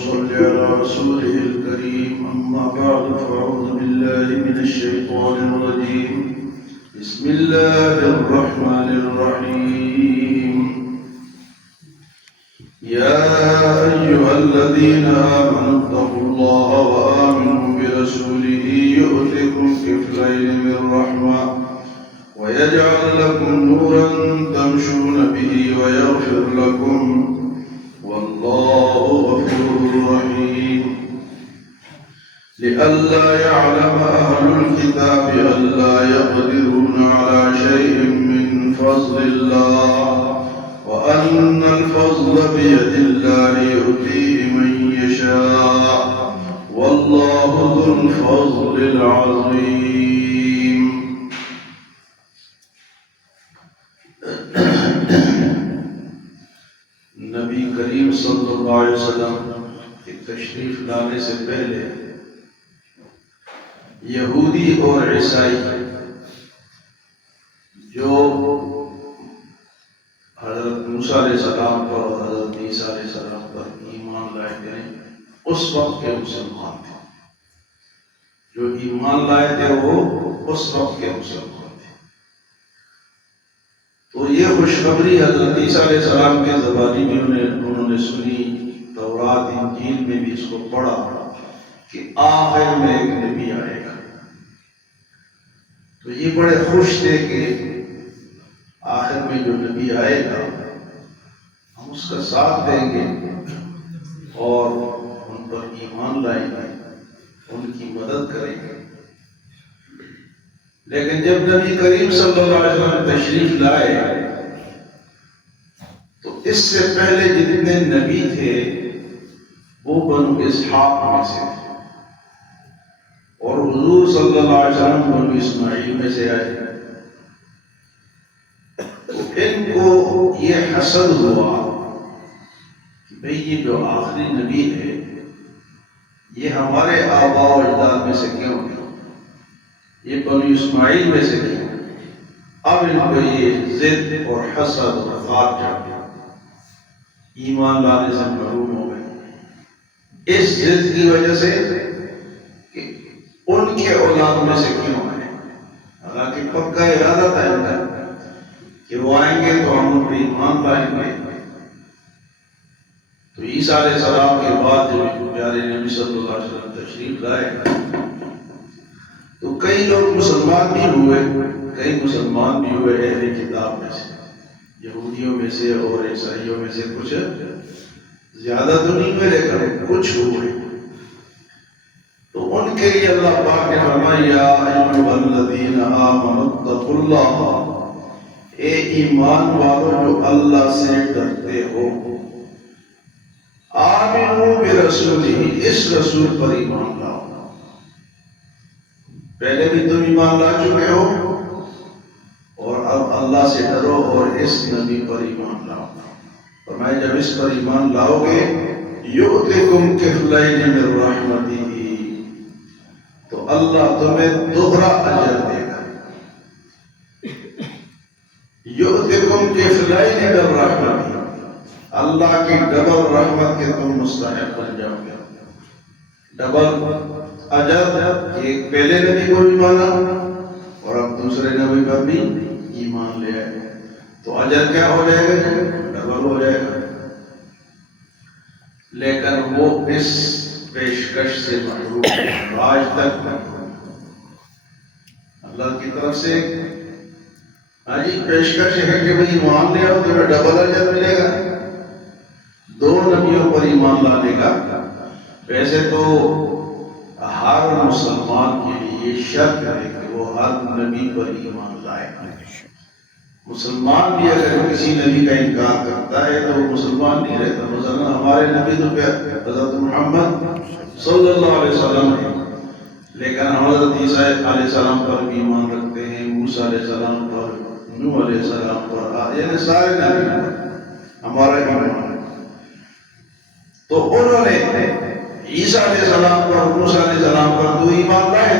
صل على رسوله الكريم. أما بعد فأعوذ بالله من الشيطان الرجيم. بسم الله الرحمن الرحيم. يا أيها الذين آمنوا اتقوا الله وآمنوا برسوله يؤتكم كفلين من رحمة ويجعل لكم نورا تمشون به ويغفر لكم والله غفور رحيم. لئلا يعلم أهل الكتاب ألا يقدرون على شيء من فضل الله وأن الفضل بيد الله يؤتيه من يشاء والله ذو الفضل العظيم. نبی کریم صلی اللہ علیہ وسلم کی تشریف لانے سے پہلے یہودی اور عیسائی جو حضرت موسیٰ علیہ السلام پر اور حضرت عیسیٰ علیہ السلام پر ایمان لائے تھے اس وقت کے مسلمان تھے. جو ایمان لائے تھے وہ اس وقت کے مسلمان تھے. تو یہ خوشخبری حضرت عیسیٰ علیہ السلام کے زبانی بھی انہوں نے سنی، تورات انجیل میں بھی اس کو پڑھا کہ آخر میں ایک نبی آئے گا. تو یہ بڑے خوش تھے کہ آخر میں جو نبی آئے گا ہم اس کا ساتھ دیں گے اور ان پر ایمان لائیں گے، ان کی مدد کریں گے. لیکن جب نبی کریم صلی اللہ علیہ وسلم تشریف لائے تو اس سے پہلے جتنے نبی تھے وہ بنو اسحاق میں سے تھے اور حضور صلی اللہ علیہ وسلم بنو اسماعیل میں سے آئے. تو ان کو یہ حسد ہوا کہ بھئی یہ جو آخری نبی ہے یہ ہمارے آباء و اجداد میں سے کیوں ہے، یہ بنو اسماعیل میں سے کیوں. اب ان کو یہ ضد اور حسد اور غار چڑھ گیا، ایمان لانے سے محروم ہو گئے اس ضد کی وجہ سے کہ ان کے اولاد میں سے کیوں آئے. حالانکہ پکا ارادہ تھا ان کا کہ وہ آئیں گے تو ہم ان پر ایمان لائیں گے. تو عیسیٰ علیہ السلام کے بعد جب پیارے نبی صلی اللہ علیہ وسلم تشریف لائے تو کئی لوگ مسلمان بھی ہوئے، کئی مسلمان بھی ہوئے اہل کتاب میں سے، یہودیوں میں سے اور عیسائیوں میں سے. کچھ زیادہ تو نہیں ہوئے لیکن کچھ ہوئے. تو ان کے لیے اللہ پاک نے فرمایا یا ایھا الذین آمنوا اتقوا اللہ، اے ایمان والو جو اللہ سے ڈرتے ہو، آمنوا برسولہ، اس رسول پر ایمان لاؤ. پہلے بھی تم ایمان لا چکے ہو اور اب اللہ سے ڈرو اور اس نبی پر ایمان لاؤ. فرمایا جب اس پر ایمان لاؤ گے یؤتکم کفلین من رحمتہ، تو اللہ تمہیں دوہرا اجر دے گا. یؤتکم کفلین من رحمتہ، اللہ کی ڈبل رحمت کے تم مستحق بن جاؤ گے. ڈبل اجر، ایک پہلے نبی کو بھی مانا اور اب دوسرے نبی پر بھی ایمان لے آئے تو اجر کیا ہو جائے گا؟ ڈبل ہو جائے گا. لیکن وہ اس پیشکش سے محروم ہے، آج تک محروم. اللہ کی طرف سے پیشکش ہے کہ بھئی ایمان لے آؤ تمہیں ڈبل اجر ملے گا دو نبیوں پر ایمان لانے کا. ویسے تو ہر مسلمان کے لیے یہ شرط ہے کہ وہ ہر نبی پر ایمان لائے. مسلمان بھی اگر کسی نبی کا انکار کرتا ہے تو وہ مسلمان نہیں رہتا. مثلا ہمارے نبی تو حضرت محمد صلی اللہ علیہ وسلم ہے، لیکن ہم حضرت عیسیٰ علیہ السلام پر بھی ایمان رکھتے ہیں، موسیٰ علیہ السلام پر، نوح علیہ السلام پر، یعنی سارے نبی پر ہمارا ایمان ہے. تو انہوں نے عیسیٰ علیہ السلام پر، موسیٰ علیہ السلام پر تو ایمان لائے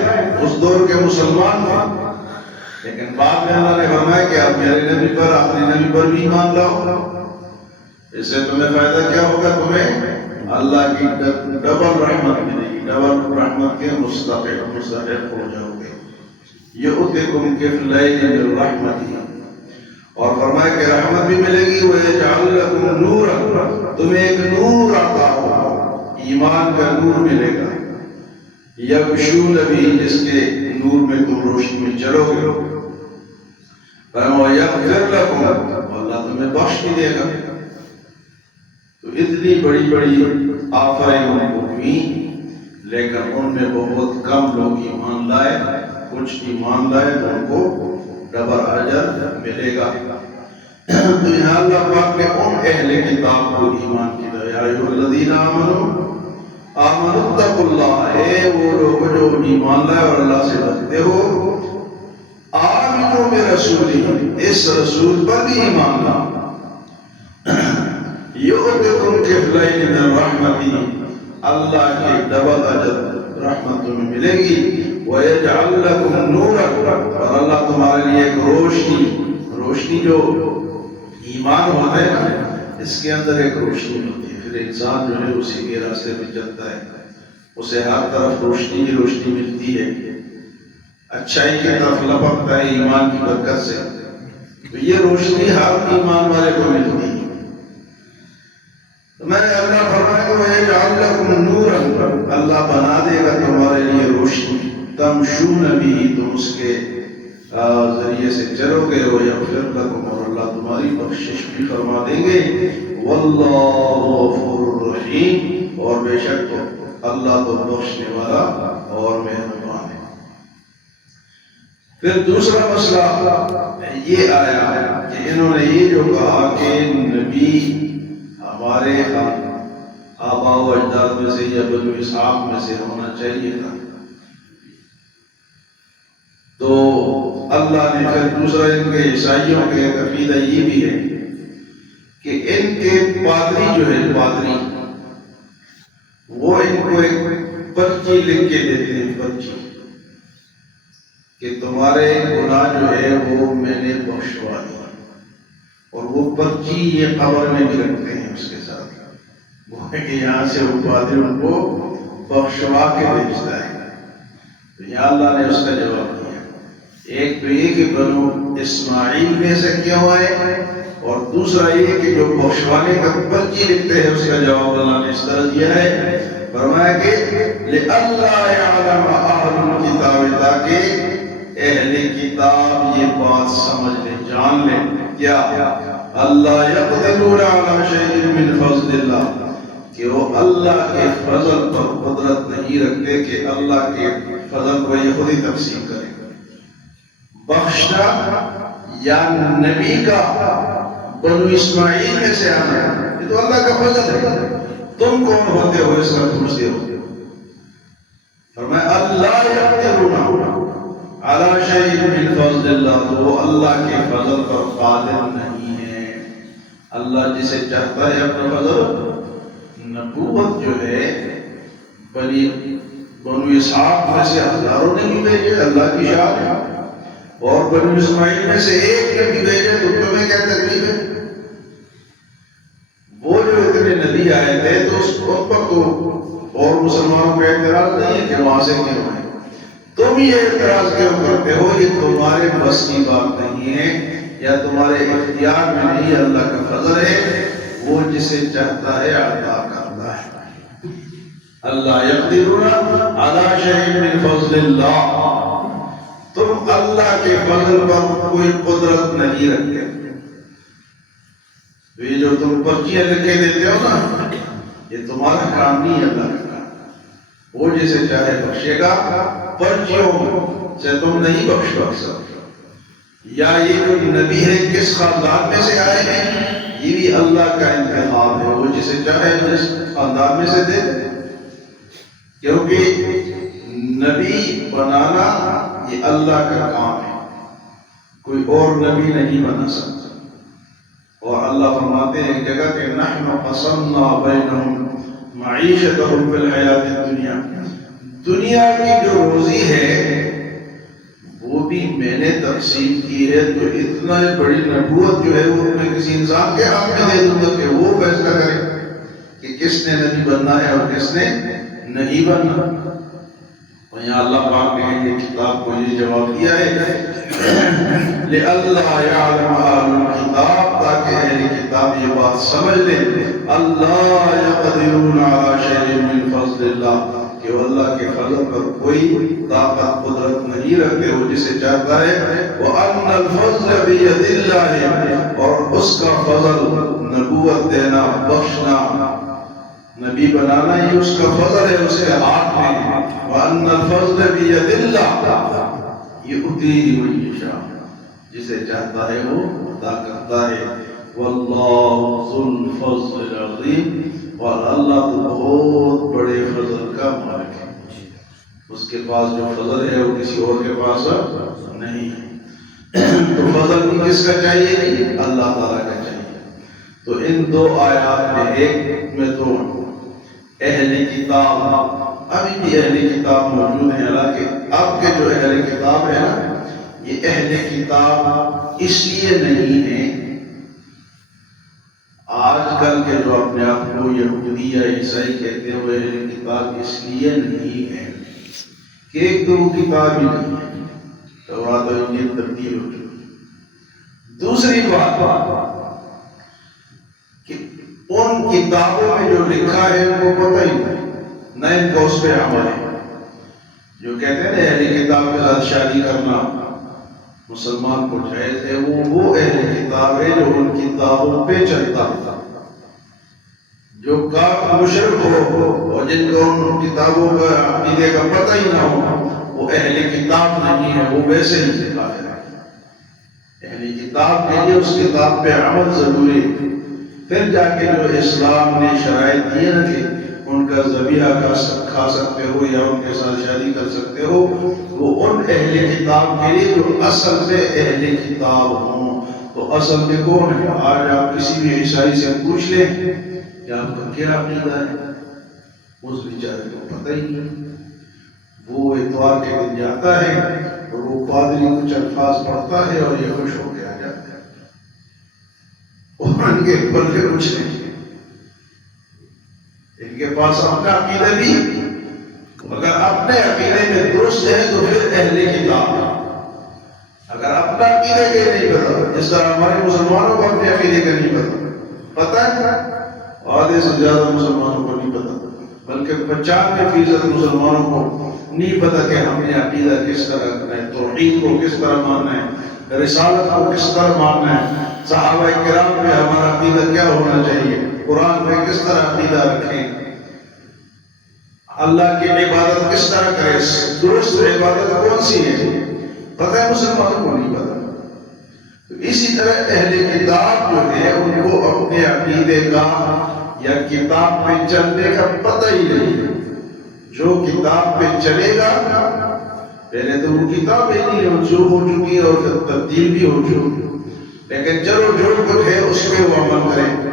اس دور کے مسلمان تھے. لیکن بعد میں اللہ نے فرمایا کہ آپ میرے نبی پر، آخری نبی پر بھی ایمان لاؤ. اس سے تمہیں فائدہ کیا ہوگا؟ تمہیں اللہ کی ڈبل رحمت ملے گی، ڈبل رحمت کے مستحق ہو جاؤ گے۔ یؤتکم کفلین من رحمتہ، اور فرمایا کہ رحمت بھی ملے گی، وَيَجْعَلْ لَكُمْ نُورًا، تمہیں ایک نور عطا ہوگا، ایمان کا نور ملے گا، یمشون بہ، جس کے نور میں تم روشنی میں چلو گے، وَيَغْفِرْ لَكُمْ، اللہ تمہیں بخش بھی دے گا۔ تو اتنی بڑی بڑی آفریں ان کو ہوئی، لیکن ان میں بہت کم لوگ ایمان لائے، کچھ ایمان لائے تو ان کو ڈبل اجر ملے گا۔ تو یہاں اللہ پاک نے ان اہل کتاب کو ایمان کی دعوت، یا ایھا الذین آمنوا اتقوا اللہ، اے وہ لوگ جو ایمان لائے اور اللہ سے ڈرتے ہو، آمنوا برسولہ، اس رسول پر بھی ایمان لاؤ، یؤتکم کفلین من رحمتہ، اللہ کی ڈبل اجر رحمت تمہیں ملے گی، وَيَجْعَلْ لَكُمْ نُورًا، اور اللہ تمہارے لیے ایک روشنی جو ایمان ہوتا ہے نا، اس کے اندر ایک روشنی ہوتی ہے، پھر انسان جو ہے اسی کے راستے پہ چلتا ہے، اسے ہر طرف روشنی ہی روشنی ملتی ہے، اچھائی کی طرف لپکتا ہے ایمان کی برکت سے، تو یہ روشنی ہر ایمان والے کو ملتی ہے۔ میں اللہ فرمائے کہ وَيَجْعَلْ لَكُمْ نُورًا، اللہ بنا دے گا تمہارے لیے روشنی، تمشون بہ، تم اس کے ذریعے سے چلو گے، وَيَغْفِرْ لَكُمْ، اور اللہ تمہاری بخشش بھی فرما دیں گے، وَاللَّهُ غَفُورٌ رَحِيمٌ، اور بے شک تو اللہ تو بخشنے والا اور مہربان ہے۔ پھر دوسرا مسئلہ یہ آیا کہ انہوں نے یہ جو کہا کہ نبی ہمارے آباء و اجداد میں سے یا بنو اسحاق میں سے ہونا چاہیے تھا، تو اللہ نے پھر دوسرا ان کے عیسائیوں کے عقیدہ یہ بھی ہے کہ ان کے پادری جو ہے، پادری وہ ان کو ایک پرچی لکھ کے دیتے ہیں، پرچی کہ تمہارے گناہ جو ہے وہ میں نے بخشوا دیا، اور وہ پرچی یہ قبر میں بھی رکھتے ہیں اس کے ساتھ، وہ ہے کہ یہاں سے وہ پادری ان کو بخشوا کے بھیجتا ہے۔ تو یہاں اللہ نے اس کا جواب دیا، ایک تو یہ کہ بنو اسماعیل میں سے کیوں آئے، اور دوسرا یہ کہ جو بخشوانے کا پرچی لکھتے ہیں اس کا جواب اللہ نے اس طرح دیا ہے، فرمایا کہ لِأَلَّا يَعْلَمَ أَهْلُ الْكِتَابِ، تاکہ اہل کتاب یہ بات سمجھ لیں، جان لیں، کیا اللہ يَقْدِرُونَ عَلَى شَيْءٍ مِّن فَضْلِ اللَّهِ، کہ وہ اللہ کے فضل پر قدرت نہیں رکھتے کہ اللہ کے فضل کو یہ خود ہی تقسیم کرے۔ بخشنا یا نبی کا بنو اسماعیل میں سے آنا یہ تو اللہ کا فضل ہے، تم کون ہوتے ہو اس کا پوچھتے ہو؟ فرمایا اللہ یقدرون علی شیء من فضل اللہ، تو وہ اللہ کے فضل پر قادر نہیں ہے۔ اللہ جسے چاہتا ہے اپنا فضل، نبوت جو ہے بنو اسحاق میں سے ہزاروں نے بھی بھیجے، اللہ کی شان ہے، اور بنو اسماعیل میں سے ایک نے بھی بھیجے، تو تمہیں کیا تکلیف ہے؟ وہ جو اتنے نبی آئے تھے تو اس پر تو اور مسلمانوں کا اعتراض نہیں ہے کہ وہاں سے کیوں آئے، تم یہ اعتراض کیوں کرتے ہو؟ یہ تمہارے بس کی بات نہیں ہے یا تمہارے اختیار میں نہیں، اللہ کا فضل ہے، وہ جسے چاہتا ہے عطا کرتا ہے۔ اللہ یقدرون علی شیء من فضل اللہ، تم اللہ کے فضل پر کوئی قدرت نہیں رکھتے، تو یہ جو تم پرچیاں لکھ کے دیتے ہو نا، یہ تمہارا کام نہیں ہے، اللہ کا کام، وہ جسے چاہے بخشے گا، پرچیوں سے تم نہیں بخش سکتے۔ یا یہ جو نبی ہے کس خاندان میں سے آئے ہیں، یہ بھی اللہ کا انتخاب ہے، وہ جسے چاہے جس خاندان میں سے دے، کیونکہ نبی بنانا یہ اللہ کا کام ہے، کوئی اور نبی نہیں بنا سکتا۔ اور اللہ فرماتے ہیں ایک جگہ کہ نحن قسمنا بینہم معیشتہم فی الحیات الدنیا، دنیا کی جو روزی ہے وہ بھی میں نے تقسیم کی ہے، تو اتنا بڑی نبوت جو ہے وہ میں کسی انسان کے ہاتھ میں دے دوں گا کہ وہ فیصلہ کرے؟ کہ کس نے نبی بننا ہے اور کس نے نہیں بننا. اور یہاں اللہ پاک نے یہ کتاب کو یہ جواب دیا ہے لِأَلَّا يَعْلَمَ أَهْلُ الْكِتَابِ تاکہ اہل کتاب یہ بات سمجھ لیں اللہ يَقْدِرُونَ عَلَى شَيْءٍ مِّن فَضْلِ اللَّهِ کہ وہ اللہ کے فضل پر کوئی طاقت قدرت نہیں رکھتے وہ جسے چاہتا ہے. وَأَنَّ الْفَضْلَ بِيَدِ اللَّهِ اور اس کا فضل نبوت دینا بخشنا نبی بنانا یہ اس کا فضل ہے اس کے ہاتھ میں. وَأَنَّ الْفَضْلَ بِيَدِ اللَّهِ يُؤْتِيهِ مَن يَشَاءُ جسے چاہتا ہے وہ عطا کرتا ہے. وَاللَّهُ ذُو الْفَضْلِ الْعَظِيمِ اور اللہ تو بہت بڑے فضل کا مالک ہے. اس کے پاس جو فضل ہے وہ کسی اور کے پاس نہیں ہے. تو فضل بھی کس کا چاہیے؟ اللہ تعالیٰ کا چاہیے. تو ان دو آیات میں ایک میں تو اہل کتاب ابھی بھی اہل کتاب موجود ہیں حالانکہ اب کے جو اہل کتاب ہے نا یہ اہل کتاب اس لیے نہیں ہیں آج کل کے جو اپنے آپ کو یہودی یا عیسائی کہتے ہیں وہ اہل کتاب اس لیے نہیں ہیں کہ ایک تو وہ کتاب ہی نہیں ہے تورات و انجیل تبدیل ہو چکی. دوسری بات کہ ان کتابوں میں جو لکھا ہے ان کو پتہ ہی نہیں نہ ان کو اس پہ عمل ہے. جو کہتے ہیں نا اہل کتاب کے ساتھ شادی کرنا مسلمان کو جائز ہے وہ اہل کتاب ہے جو ان کتابوں پہ چلتا تھا. جو کافر مشرک ہو اور جن کو ان کتابوں کا عقیدے کا پتہ ہی نہ ہو وہ اہل کتاب نہیں ہے وہ ویسے ہی کافر ہے. اہل کتاب کے لیے اس کتاب پہ عمل ضروری ہے. پھر جا کے جو اسلام نے شرائط دی نا کہ ان کا ذبیحہ کھا سکتے ہو یا ان کے ساتھ شادی کر سکتے ہو وہ ان اہل کتاب کے لیے جو اصل میں اہل کتاب ہوں. تو اصل میں کون ہے؟ آج آپ کسی بھی عیسائی سے پوچھ لیں کہ آپ کا کیا عقیدہ ہے اس بیچارے کو پتہ ہی نہیں. وہ اتوار کے دن جاتا ہے اور وہ پادری کچھ الفاظ پڑھتا ہے اور یہ خوش ہو کے آ جاتا ہے اور ان کے بل کے کچھ نہیں. ان کے پاس اپنا عقیدہ بھی اگر اپنے عقیدے میں درست ہے تو پھر اہل کتاب ہے. اگر اپنا عقیدے کے نہیں پتا جس طرح ہمارے مسلمانوں کو اپنے عقیدے کا نہیں پتا ہے آدھے سے زیادہ مسلمانوں کو نہیں پتا بلکہ 95% مسلمانوں کو نہیں پتا کہ ہم نے عقیدہ کس طرح کرنا ہے توحید کو کس طرح ماننا ہے رسالت کو کس طرح ماننا ہے صحابہ کرام پہ ہمارا عقیدہ کیا ہونا چاہیے قرآن پہ کس طرح عقیدہ رکھیں اللہ کی عبادت کس طرح کرے درست عبادت کون سی ہے پتہ ہے مسلمانوں کو نہیں پتا. اسی طرح اہل کتاب جو ہے ان کو اپنے عقیدے کا یا کتاب پہ چلنے کا پتہ ہی نہیں. جو کتاب پہ چلے گا پہلے تو وہ کتاب ہی نہیں منسوخ ہو چکی اور تبدیل بھی ہو چکی لیکن چلو جو کچھ ہے اس پہ وہ عمل کریں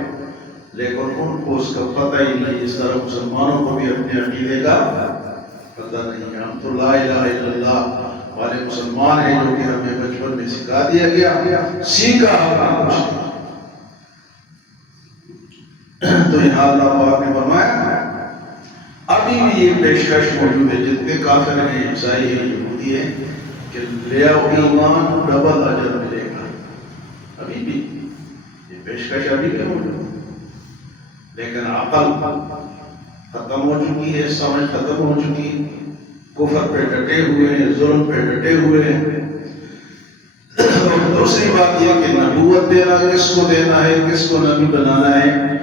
لیکن ان کو اس کا پتہ ہی نہیں. اس طرح مسلمانوں کو بھی اپنے عقیدے کا پتہ نہیں ہے. ہم تو لا الہ الا اللہ والے مسلمان ہیں جو کہ ہمیں بچپن میں سکھا دیا گیا سیکھا ہم نے کچھ. تو یہاں اللہ پاک نے فرمایا ابھی بھی یہ پیشکش موجود ہے جتنے کافر ہیں عیسائی ہیں یہودی ہیں کہ لے آؤ ایمان ڈبل اجر ملے گا. ابھی بھی یہ پیشکش ابھی بھی موجود ہے لیکن عقل ختم ہو چکی ہے سمجھ ختم ہو چکی ہے. کفر پہ ڈٹے ہوئے ہیں ظلم پہ ڈٹے ہوئے ہیں. اور دوسری بات یہ کہ نبوت دینا کس کو دینا ہے کس کو نبی بنانا ہے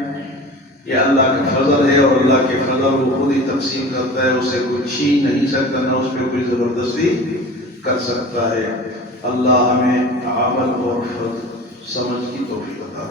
یہ اللہ کا فضل ہے اور اللہ کے فضل وہ خود ہی تقسیم کرتا ہے. اسے کوئی چھین نہیں سکتا نہ اس پہ کوئی زبردستی کر سکتا ہے. اللہ ہمیں عمل اور فضل سمجھ کی توفیق عطا